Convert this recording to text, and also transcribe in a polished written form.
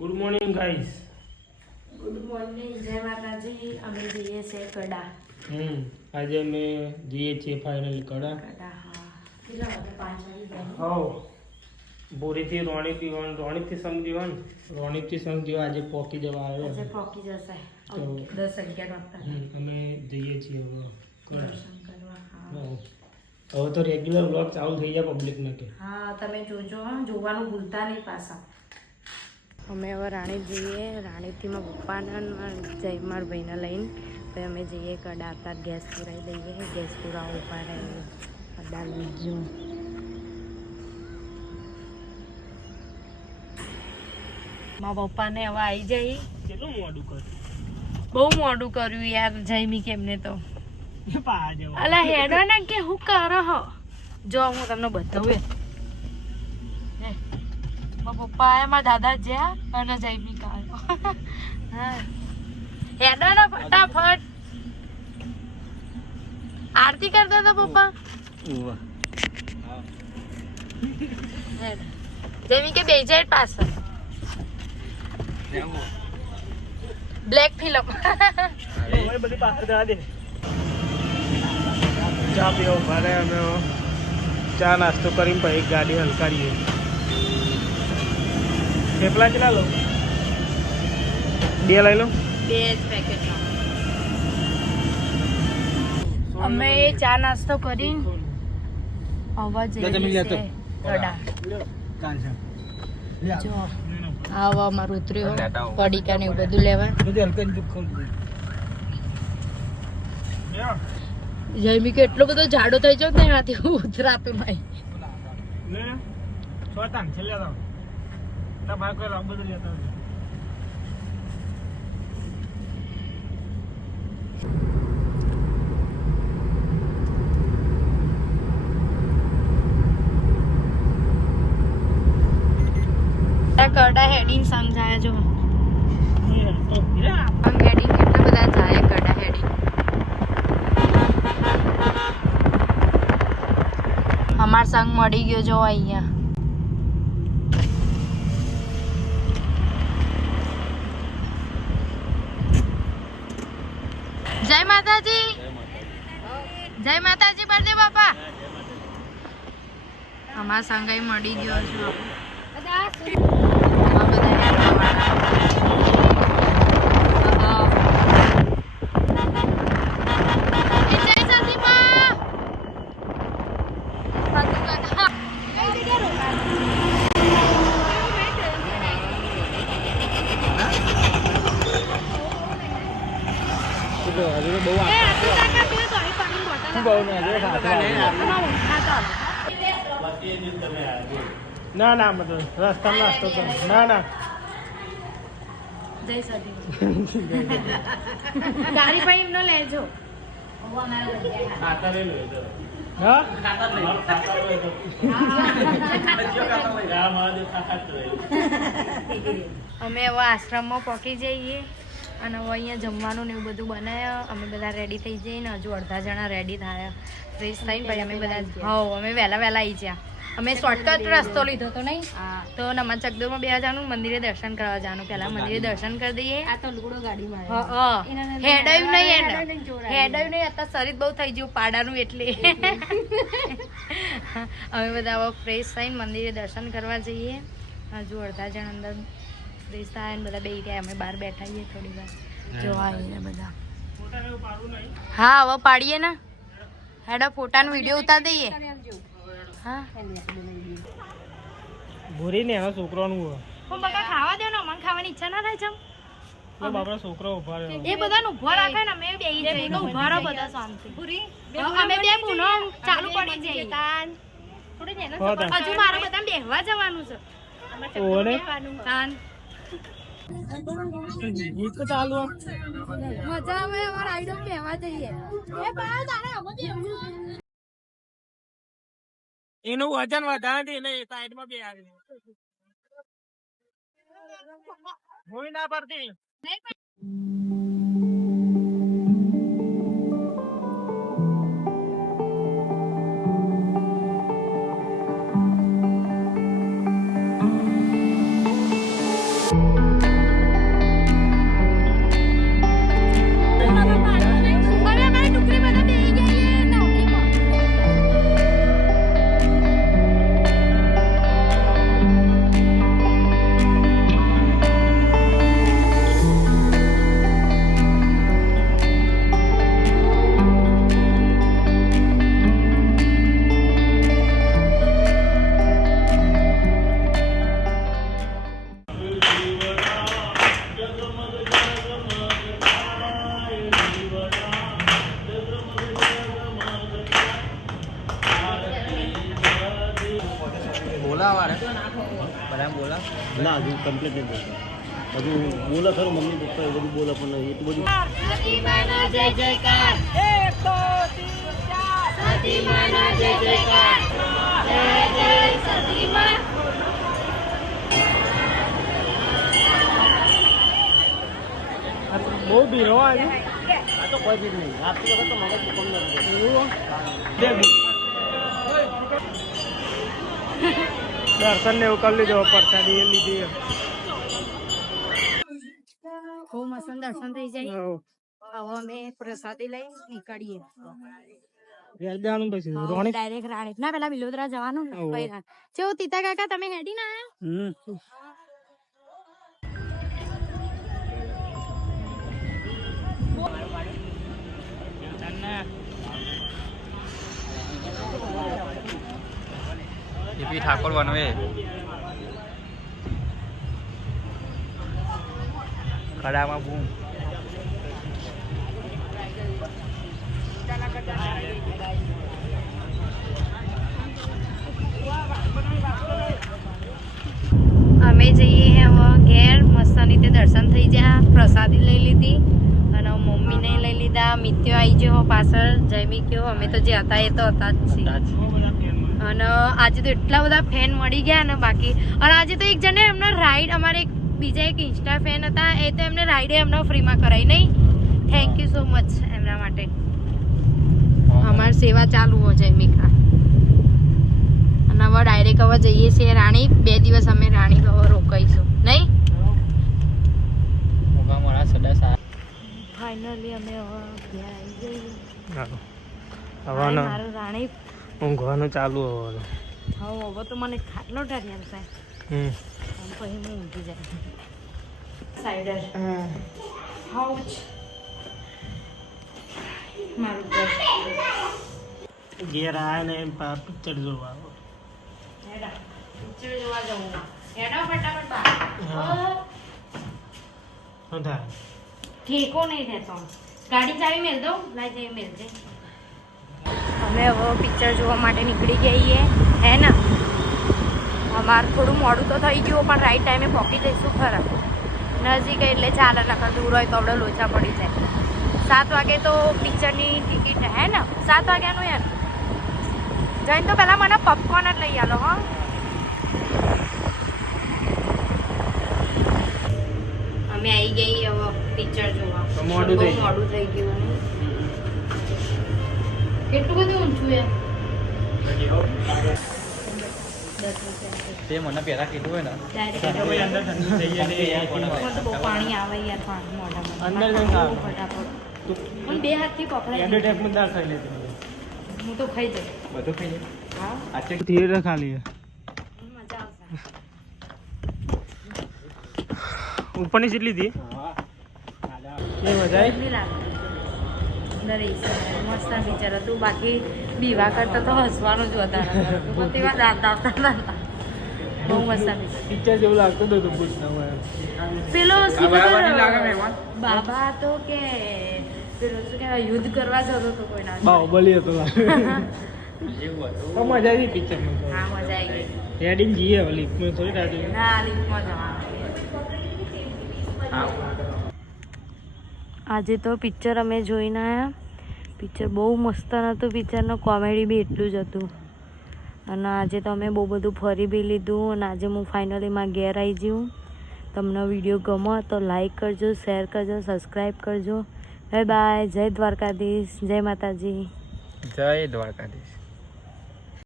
Good morning guys. Good morning, જય માતાજી. અમે જઈએ છીએ કડા. આજે અમે જઈએ છીએ ફાઇનલી કડા. હા. કેટલા વાગે? 5 વાગે ગયા. હા, બોરીથી રોણીથી સમજીવન રોણીથી સમજીવ આજે પોકી જવા આવ્યો. આજે પોકી જશે તો 10-11 વાગતા. અમે જઈએ છીએ હવે દર્શન કરવા. હા. હવે તો રેગ્યુલર વ્લોગ ચાલુ થઈ જાય પબ્લિકને કે. હા, તમે જોજો, જોવાનું ભૂલતા નહીં પાછા. અમે હવે રાણી જઈએ. રાણીથી મારા પપ્પાના જયમાર ભાઈને લઈને પછી અમે જઈએ કડા. અત્યારે ગેસ પુરાવી દઈએ. ગેસ પુરાવો ઉભા રહીએ. કડા લીજો. મારા પપ્પાને હવે આવી જાય. કેટલું મોડું કર્યું? બહુ મોડું કર્યું યાર જયમી કેમને તો. અલા હેડો ને કે હું કરો હો. જો હું તમને બતાવું. પપ્પા આયા, મારા દાદા જ્યાં અને જયમી કાઢો. હા, હેડો ને ફટાફટ. આરતી કરતા હતા પપ્પા. જયમી કે બેસી જાય પાછળ. Black film. બધી પાછળ જવા દે. ચા પીવો ભારે. અમે ચા નાસ્તો કરીને પછી ગાડી હલકારીએ. થેપલા કેટલા લો? 2 લઈ લો. 2 જ પેકેટ. અમે ચા નાસ્તો કરીને હવે જઈએ છીએ કડા. જો આવો અમારું ઉતર્યો પડીકા ને એવું બધું લેવા. જયમી કે એટલો બધો જાડો થઈ જાવ ને એનાથી ઉતરાતું નહીં. કડા હેડિંગ સમજાય જો. હેડિંગ કેટલા બધા જાય કડા હેડિંગ. અમાર સંગ મળી ગયો જો અહીંયા. જય માતાજી. જય માતાજી બળદેવ બાપા. અમાર સંગ મળી ગયો છો. ના ના મતલબ રસ્તા નાસ્તો કરો. ના ના જય સદી. ગાડી ભાઈ એમનો લેજો. હા અમે હવે આશ્રમમાં પહોંચી જઈએ અને હવે અહીંયા જમવાનું ને એવું બધું બનાવ્યા. અમે બધા રેડી થઈ જઈએ ને હજુ અડધા જણા રેડી થયા. ફ્રેશ થઈને પછી અમે બધા અમે વહેલા આવી ગયા. અમે શોર્ટકટ રસ્તો લીધો તો નહીં તો નમા ચકદોરમાં 2 જવાનું મંદિરે દર્શન કરવા જવાનું. પહેલા મંદિરે દર્શન કરી દઈએ. આ તો લુગડો ગાડીમાં હેડાયું નહીં. હેડાયું નહીં. અત્યારે શરીર બહુ થઈ ગયું પાડાનું એટલે અમે બધા હવે ફ્રેશ થઈને મંદિરે દર્શન કરવા જઈએ. હજુ અડધા જણ અંદર ફ્રેશ થાય ને બધા બેસી ગયા. અમે બહાર બેઠા છીએ થોડી વાર જોવા આવીને બધા. હા હવે પાડીએ ને. હેડા ફોટાનો વિડીયો ઉતાર દઈએ. હા ભૂરી ને એનો છોકરાનું પણ બકા ખાવા દે ને. મને ખાવાની ઈચ્છા ના થાય છે. બાપરા છોકરો ઉભા રહ્યો. એ બધાને ઉભા રાખે ને. અમે બેહી જઈએ કે ઉભા રહો બધા શાંતિ. પૂરી અમે બે પૂનો ચાલુ પડી જઈએ. થોડી ને હજુ મારે બધા બેહવા જવાનું છે. ઓને કાન ગીત તો ચાલુ. મજા આવે. અમારા આઈડો બેહવા જઈએ. એ બા તારે અમે બેહવું. એનું વજન વધારે એને સાઈડમાં બે આવી હોય ના પડતી. ના હજુ કમ્પ્લીટ નહીં બોલતા હજુ બોલે ખરું મમ્મી પપ્પા એ બધું બોલે પણ એટલું બધું બહુ ભીડ હોય આજે. આ તો કોઈ જ નહીં આપતી વખત તો મગજ કમ નથી એવું દર્શન ને એવું કરી લીધો પ્રસાદી એ લીધી. બહુ મસ્ત દર્શન થઈ જાય. હવ. હવે અમે પ્રસાદી લઈ નીકળીએ. જવાનું પછી રોણી ડાયરેક્ટ રાણી ના પેલા બિલોદરા જવાનું ને ઓહો. પછી ચેવું તીતા કાકા તમે હેડી ના આયા? એપી ઠાકોર બનવે કડામાં બૂમ અમે જઈએ હવે ઘેર મસ્ત રીતે દર્શન થઈ ગયા. પ્રસાદી લઈ લીધી અને મમ્મીને લઈ લીધા. મિત્યો આવી ગયો પાછળ જમી ગયો. અમે તો જે હતા એ તો હતા જ છીએ. અને આજે તો એટલા બધા ફેન મળી ગયા ને બાકી. અને આજે તો એક જણે એમનો રાઈડ અમારે એક બીજા એક ઇન્સ્ટા ફેન હતા એ તો એમને રાઈડે એમને ફ્રીમાં કરાવી નહીં. થેન્ક યુ સો મચ એમના માટે. અમારી સેવા ચાલુ હો જાય મીકા. અને હવે ડાયરેક્ટ હવે જઈએ છીએ રાણી. 2 દિવસ અમે રાણી હવે રોકાઈશું નહીં. ફાઇનલી અમે હવે ઘેર આવી જઈએ. મારું રાણી ઊંઘવાનું ચાલુ હવે. હવે તો મને ખાટલો ટારી આવશે. પછી હું ઊંઘી જાય. સાઈડર હાઉચ મારું ઘેર આવ્યા ને પિક્ચર જોવા આવો. પિક્ચર જોવા જવું. હેડો ફટાફટ બહાર. શું થાય? ઠેકો નહીં રહેતો. ગાડી ચાવી મેલ દઉં. લાઈ જઈ મેલ દે. અમે હવે પિક્ચર જોવા માટે નીકળી ગઈએ હે ને. અમારે થોડું મોડું તો થઈ ગયું પણ રાઈટ ટાઈમે પહોંચી જઈશું ખરા. નજીક એટલે ચાલે નકર દૂર હોય તો આપણે લોચા પડી જાય. 7 વાગે તો પિક્ચરની ટિકિટ હે ને. 7 વાગ્યાનું યાર. જઈને તો પહેલાં મને પોપકોર્ન જ લઈ આલો હા. અમે આવી ગઈ હવે પિક્ચર જોવા. મોડું થઈ ગયું. મોડું થઈ ગયું. કેટલું બધું ઊંચું યાર. તે મને પહેલા કીધું હોય ને અંદર ઠંડી થઈ જાય ને મને તો બહુ પાણી આવે યાર પાણી મોઢામાં. અંદર જઈને ખાઓ. બહુ ફટાફટ. મને 2 હાથથી પકડાઈ એડો ગયું. ટેપ દાળ ખાઈ લેતી. હું તો ખાઈ જઈશ. બધું ખાઈ જાય હા આચે થિયેટર ખાલી મજા આવશે. ઉપરની સીટ લીધી. એ મજા આવી. કેટલી લાગે નરેશ મસ્ત પિક્ચર હતું. બાકી બીવા કરતા તો હસવાનું જ વધારે હતું. બધી વાર દાંત આવતા હતા. બહુ મસ્ત પિક્ચર. પિક્ચર જેવું લાગતું હતું ભૂતના હોય. પેલો શું બરાબર નહીં ખબર? લાગે મહેમાન? બાબા તો કે પેલો શું કહેવાય યુદ્ધ કરવા જતો હતો કોઈના જોડે. બાહુબલી હતો લાગે. એવું હતું મજા આવી પિક્ચરમાં. હા મજા આવી ગઈ. હેડીને જઈએ હવે લીફ્ટમાં થોડી રાતી. ના લીફ્ટમાં જવાનું. આજે તો પિક્ચર અમે જોઈને આવ્યા. પિક્ચર બહુ મસ્ત હતું. પિક્ચરનું કોમેડી બી એટલું જ હતું. અને આજે તો અમે બહુ બધું ફરી બી લીધું. અને આજે હું ફાઇનલી માં ઘેર આવી જઉં. તમને વિડીયો ગમો તો લાઈક કરજો, શેર કરજો, સબસ્ક્રાઈબ કરજો. Bye bye. જય દ્વારકાધીશ. જય માતાજી. જય દ્વારકાધીશ.